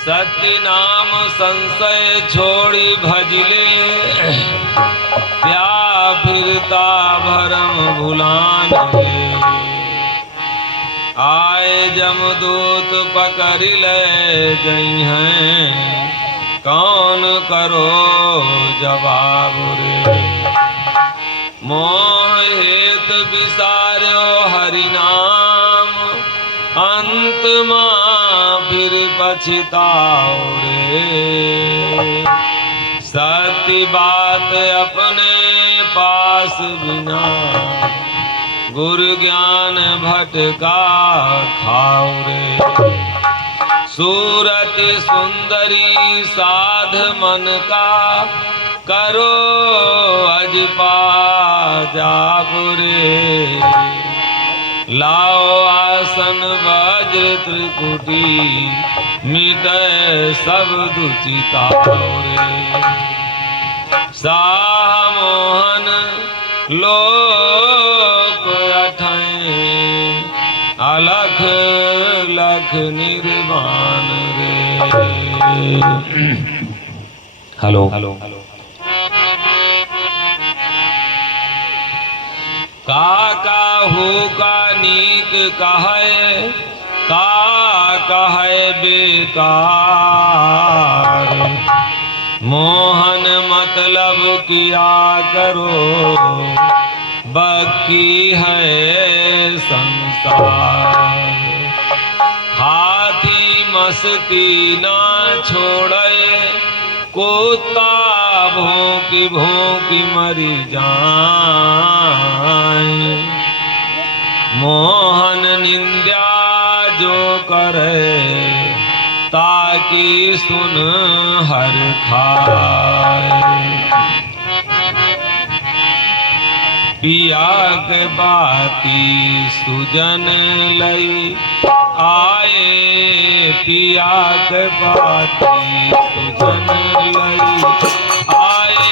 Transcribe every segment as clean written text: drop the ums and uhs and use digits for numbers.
सत्य नाम संशय छोड़ी भजले, त्या फिरता भरम भुलान रे। आए जमदूत पकड़ ले गई हैं, कौन करो जवाब रे। मोह हेत विसार्यो हरि नाम, अंत मां फिर पछताओ रे। सत्य बात अपने पास बिना, गुरु ज्ञान भटका खाओ रे। सूरत सुंदरी साध मन का, करो अजपा जाप रे। लाओ आसन वज्र त्रिकुटी, मिटे सब दुचिताओ रे। साह मोहन लोक अठैं, अलख लख निर्वाण रे। Hello hello. का हो का नीक कहे, का कहे बेकार। मोहन मतलब किया करो, बाकी है संसार। हाथी मस्ती ना छोड़े, कुत्ता भौंकी भौंकी मरी जाए। मोहन निंदा जो करे, ताकि सुन हर खाए। पिया के बाती सुजन लई आए, पिया के बाती सुजन लई आए।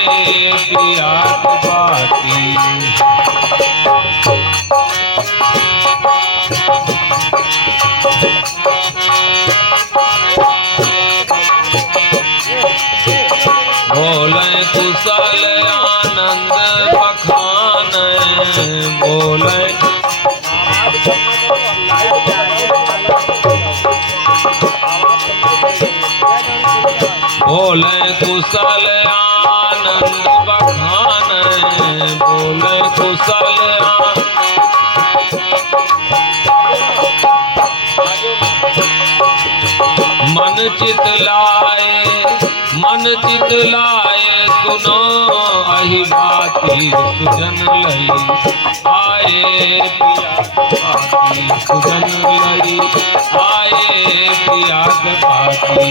पिया के बाती बोले कुशल आनंद बखान, बोले बोले कुशल आनंद बखान, बोले कुशल मन चित लाए, मन चित लाए सुनो अहि बाती सुजन लई आए। पिया बाती सुजन लई आए। पिया बाती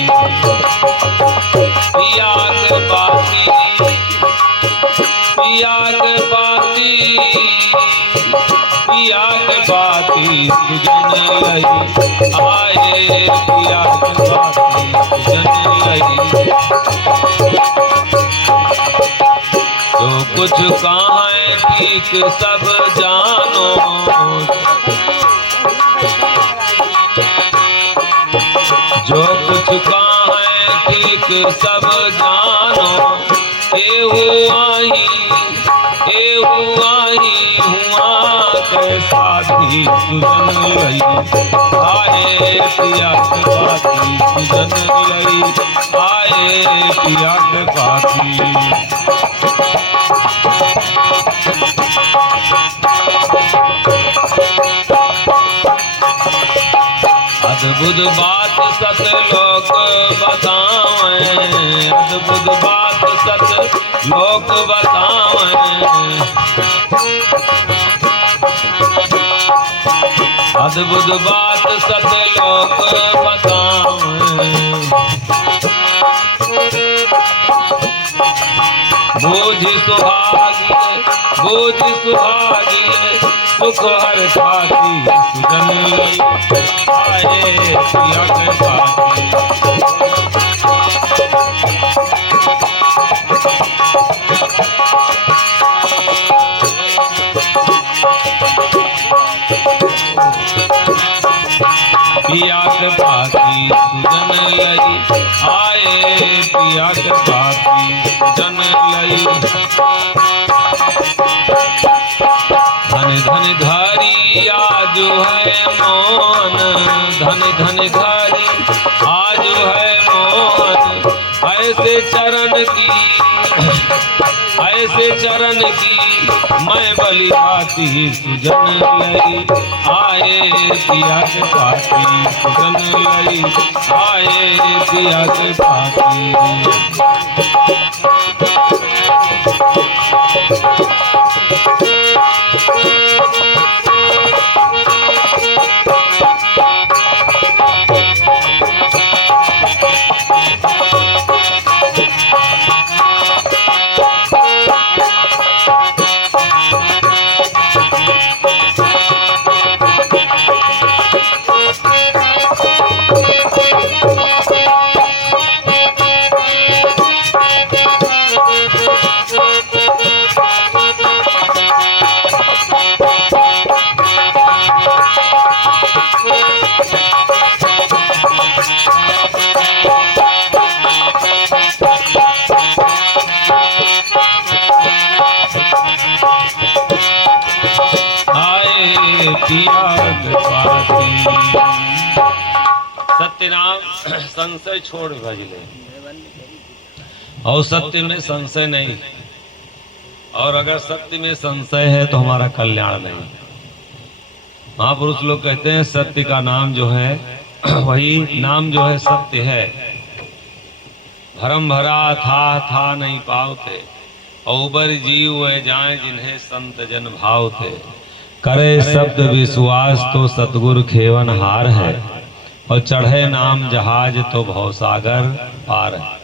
पिया बाती पिया बाती पिया बाती सुजन लई आए। पिया बाती सुजन लई। जो कुछ कहाँ है ठीक सब जानो, जो कुछ कहाँ है ठीक सब जानो। एहू आही हुआ के साथी सुजन लई आए। पिया के बाती सुजन लई आए। पिया के बाती अद्भुत बात सत लोक बतावें, अद्भुत बात सत लोक बतावें। अद्भुत बात सत लोक बतावें। बूझ सुहागिन, बूझ सुहागिन, सुख हर खाती सुजन लई आए। पिया के बाती पिया के बाती सुजन सुजन लई, आए पिया के पाती सुजन लई। धन धन घरी आज है मोहन, धन धन घरी आज है मोहन, ऐसे चरण की मैं बलि भाती सुजन लई, आए पिया के पाती सुजन लई, आए पिया के पाती। सत्य नाम संशय छोड़ भज ले, और सत्य में संशय नहीं, और अगर सत्य में संशय है तो हमारा कल्याण नहीं। महापुरुष लोग कहते हैं सत्य का नाम जो है वही नाम जो है सत्य है। भरम भरा था नहीं पावते, औबर जीव वे जाए जिन्हें संत जन भाव थे। करे शब्द विश्वास तो सतगुरु खेवन हार है, और चढ़े नाम जहाज तो भवसागर पार है।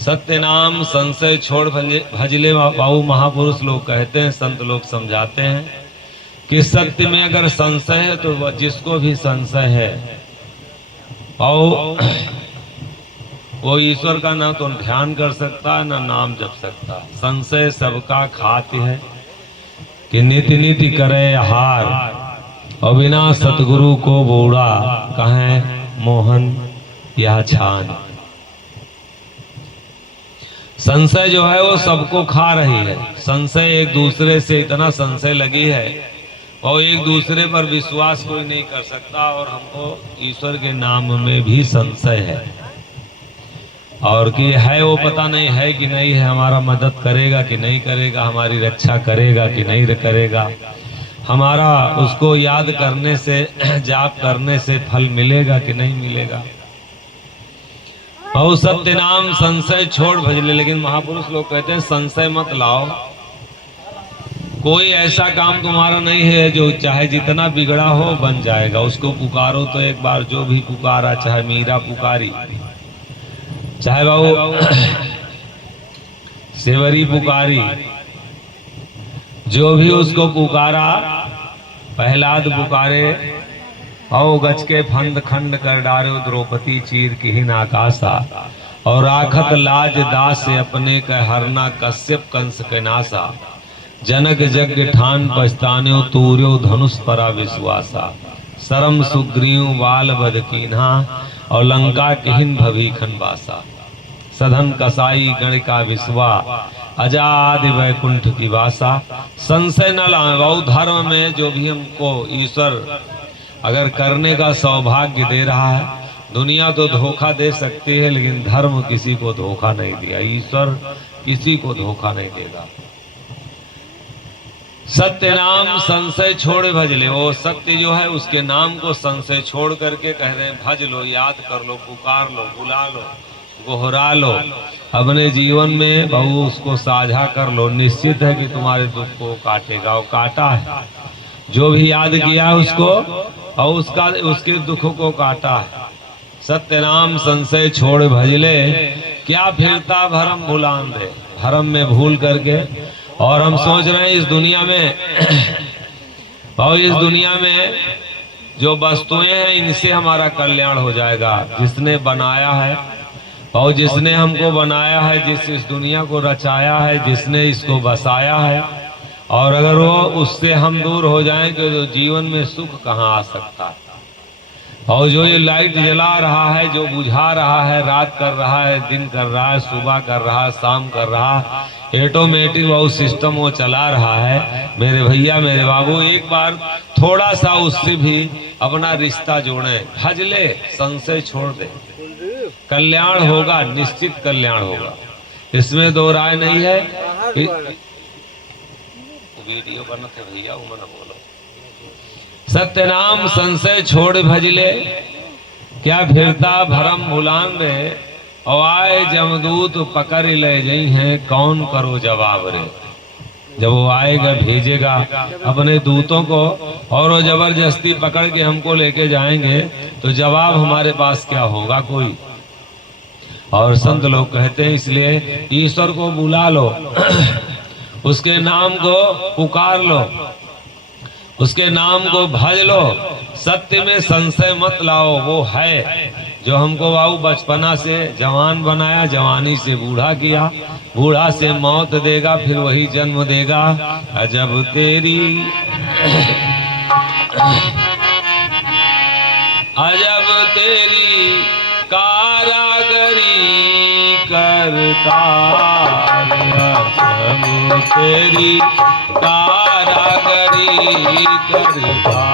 सत्य नाम संशय छोड़ भजले बाबू महापुरुष लोग कहते हैं, संत लोग समझाते हैं कि सत्य में अगर संशय है तो जिसको भी संशय है और वो ईश्वर का ना तो ध्यान कर सकता है ना नाम जप सकता। संशय सबका खात है कि नीति नीति करे हार, और बिना सतगुरु को बूढ़ा कहें मोहन या छान। संशय जो है वो सबको खा रही है। संशय एक दूसरे से इतना संशय लगी है और एक दूसरे पर विश्वास कोई नहीं कर सकता, और हमको ईश्वर के नाम में भी संशय है, और कि है वो पता नहीं है कि नहीं है, हमारा मदद करेगा कि नहीं करेगा, हमारी रक्षा करेगा कि नहीं करेगा, हमारा उसको याद करने से जाप करने से फल मिलेगा कि नहीं मिलेगा। और सत्य नाम संशय छोड़ भजले। लेकिन महापुरुष लोग कहते हैं संशय मत लाओ। कोई ऐसा काम तुम्हारा नहीं है जो चाहे जितना बिगड़ा हो बन जाएगा। उसको पुकारो तो एक बार, जो भी पुकारा, चाहे मीरा पुकारी, चाहे बाबू सेवरी पुकारी, जो भी उसको पुकारा, प्रहलाद पुकारे, औ गज के फंद खंड कर डारे द्रौपदी चीर किहिन आकाशा, और राखत लाज दास से अपने कह हरना कश्यप कंस के नासा, जनक यज्ञ ठान पछतान्यो तूर्यो धनुष परा विश्वासा, शरम सुग्रीव बाल बद कीन्हा, और लंका किहिन भवी खनवासा, सधन कसाई गणिका विश्वा, आजाद वैकुंठ की वासा। संशय न लाओ। धर्म में जो भी हमको ईश्वर अगर करने का सौभाग्य दे रहा है, दुनिया तो धोखा दे सकती है लेकिन धर्म किसी को धोखा नहीं दिया, ईश्वर किसी को धोखा नहीं देगा। सत्य नाम संशय छोड़ भज ले। वो सत्य जो है उसके नाम को संशय छोड़ करके कह रहे हैं भज लो, याद कर लो, पुकार लो, बुला लो, गोहरा लो, अपने जीवन में बहु उसको साझा कर लो। निश्चित है कि तुम्हारे दुख को काटेगा, वो काटा है। जो भी याद किया उसको और उसके दुख को काटा है। सत्य नाम संशय छोड़ भजले, क्या फिरता भरम भुलान दे। भरम में भूल करके, और हम सोच रहे हैं इस दुनिया में और इस दुनिया में जो वस्तुएं हैं इनसे हमारा कल्याण हो जाएगा। जिसने बनाया है और जिसने हमको बनाया है, जिस इस दुनिया को रचाया है, जिसने इसको बसाया है, और अगर वो उससे हम दूर हो जाएं तो जीवन में सुख कहाँ आ सकता है। और जो ये लाइट जला रहा है, जो बुझा रहा है, रात कर रहा है, दिन कर रहा है, सुबह कर रहा है, शाम कर रहा है, ऑटोमेटिक वो सिस्टम वो चला रहा है। मेरे भैया मेरे बाबू, एक बार थोड़ा सा उससे भी अपना रिश्ता जोड़े, भज ले, संशय छोड़ दे, कल्याण होगा, निश्चित कल्याण होगा, इसमें दो राय नहीं है। वीडियो बनते भैया वो मन बोलो, सत्य नाम संशय छोड़ भजले, क्या फिरता भरम भुलान रे, और आए जमदूत पकड़ ले जई हैं, कौन करो जवाब रे। जब वो आएगा, भेजेगा अपने दूतों को, और वो जबरदस्ती पकड़ के हमको लेके जाएंगे, तो जवाब हमारे पास क्या होगा? कोई। और संत लोग कहते हैं, इसलिए ईश्वर को बुला लो, उसके नाम को पुकार लो, उसके नाम को भज लो, सत्य में संशय मत लाओ। वो है जो हमको बाबू बचपना से जवान बनाया, जवानी से बूढ़ा किया, बूढ़ा से मौत देगा, फिर वही जन्म देगा। अजब तेरी अजब तेरी कारागरी करतार, अजब तेरी कारागरी करतार।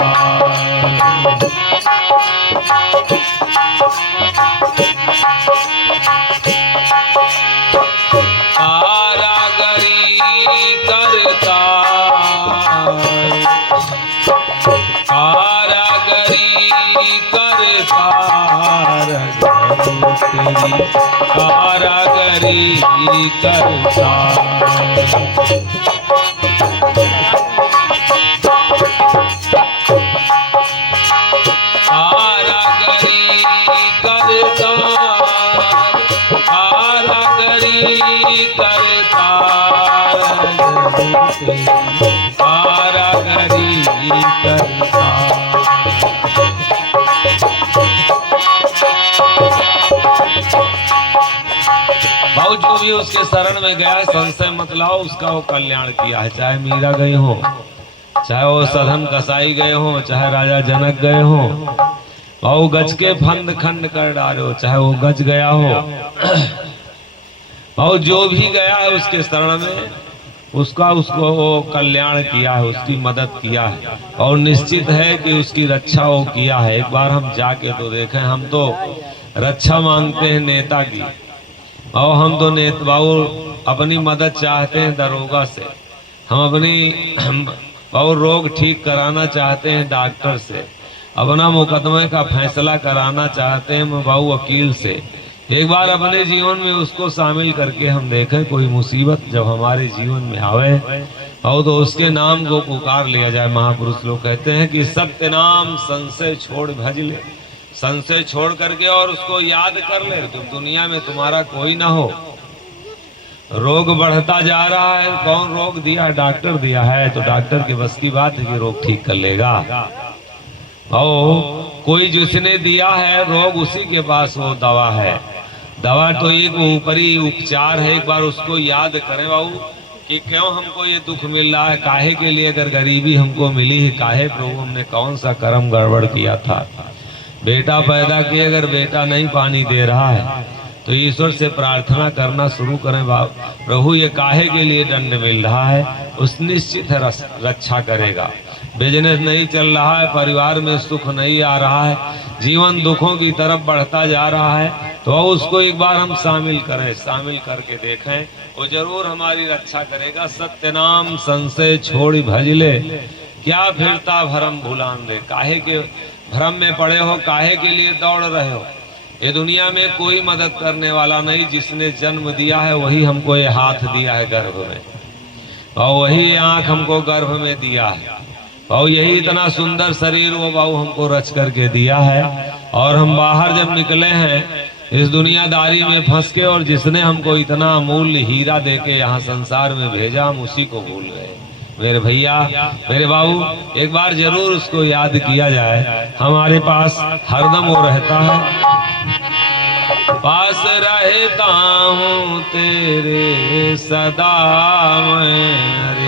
कारागरी करतार, कारागरी करतार, तेरी कारागरी करतार। भाव जो भी उसके शरण में गया है, संशय मत लाओ, उसका वो कल्याण किया है। चाहे मीरा गई हो, चाहे वो सधन कसाई गए हो, चाहे राजा जनक गए हो, और गज के फंद खंड कर डालो, चाहे वो गज गया हो, और जो भी गया है उसके शरण में, उसका उसको वो कल्याण किया है, उसकी मदद किया है, और निश्चित है कि उसकी रक्षा वो किया है। एक बार हम जाके तो देखें, हम तो रक्षा मांगते हैं नेता की, और हम तो नेताओं अपनी मदद चाहते हैं दरोगा से, हम अपनी और रोग ठीक कराना चाहते हैं डॉक्टर से, अपना मुकदमे का फैसला कराना चाहते हैं बाबू वकील से। एक बार अपने जीवन में उसको शामिल करके हम देखें, कोई मुसीबत जब हमारे जीवन में आवे और तो उसके नाम को पुकार लिया जाए। महापुरुष लोग कहते हैं कि सत्य नाम संशय छोड़ भज ले, संशय छोड़ करके और उसको याद कर ले। जब दुनिया में तुम्हारा कोई ना हो, रोग बढ़ता जा रहा है, कौन रोग दिया? डॉक्टर दिया है, तो डॉक्टर की बस की बात है कि रोग ठीक कर लेगा। और कोई जिसने दिया है रोग, उसी के पास वो दवा है। दवा तो एक ऊपरी उपचार है। एक बार उसको याद करें बाबू कि क्यों हमको ये दुख मिल रहा है, काहे के लिए अगर गरीबी हमको मिली है, काहे प्रभु हमने कौन सा कर्म गड़बड़ किया था। बेटा पैदा किए, अगर बेटा नहीं पानी दे रहा है तो ईश्वर से प्रार्थना करना शुरू करें, प्रभु ये काहे के लिए दंड मिल रहा है, उस निश्चित रक्षा करेगा। बिजनेस नहीं चल रहा है, परिवार में सुख नहीं आ रहा है, जीवन दुखों की तरफ बढ़ता जा रहा है, तो उसको एक बार हम शामिल करें, शामिल करके देखें, वो जरूर हमारी रक्षा करेगा। सत्य नाम संशय छोड़ भज ले, क्या फिरता भरम भुलान ले। काहे के भ्रम में पड़े हो, काहे के लिए दौड़ रहे हो? ये दुनिया में कोई मदद करने वाला नहीं। जिसने जन्म दिया है वही हमको ये हाथ दिया है गर्भ में, और वही आंख हमको गर्भ में दिया है, और यही इतना सुंदर शरीर वो बाबू हमको रच करके दिया है। और हम बाहर जब निकले हैं इस दुनियादारी में फंस के, और जिसने हमको इतना अमूल्य हीरा देके यहाँ संसार में भेजा, हम उसी को भूल गए। मेरे भैया मेरे बाबू, एक बार जरूर उसको याद किया जाए। हमारे पास हरदम वो रहता है, पास रहता हूँ तेरे सदा मैं रे,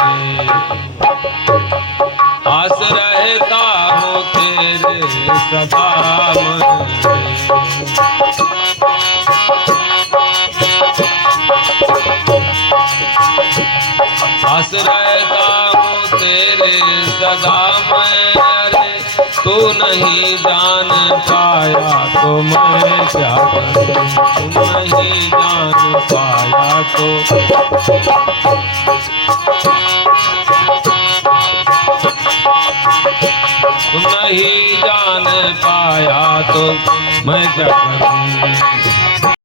पास रहता हूँ तेरे तेरे सदा मैं आश्रयता हूँ तेरे सदा मैं। अरे तू नहीं जान पाया तो मैं क्या करूं, तू नहीं जान पाया तो तू नहीं जान पाया तो मैं क्या करूं।